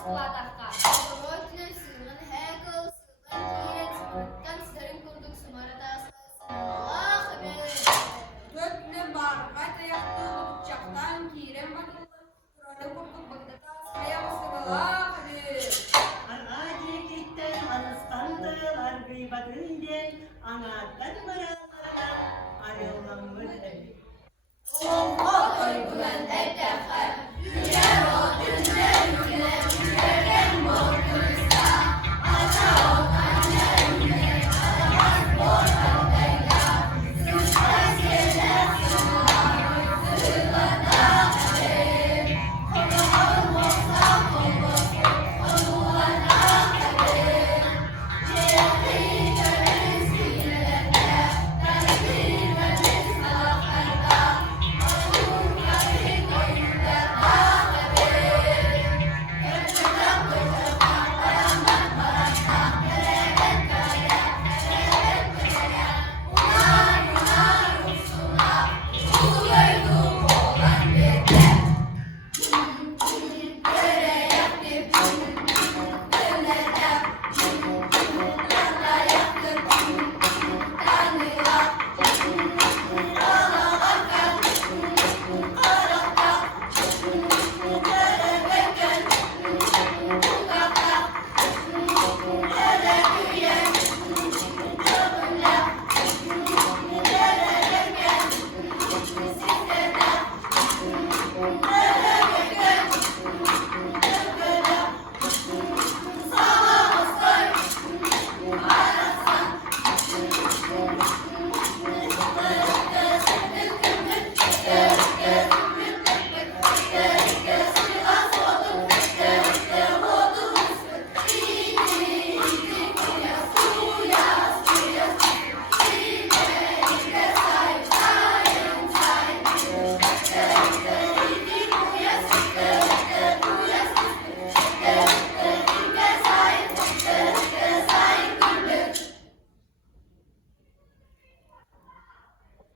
sıkılatakka. Doğru tünen sığınan hekıl, sığınan kiret, sığıratkan sizlerin kurduk sumarata Allah be. Dörtüne barga tayaklı bıçaktan kirem bakıldı. Kur'an'ı kurduk bagdata sayam sıkıla hadi. Ağacı gitten alıskandılar gıybatınca anahtar mıralardan ayrılan mıdır? Allah uygulan ette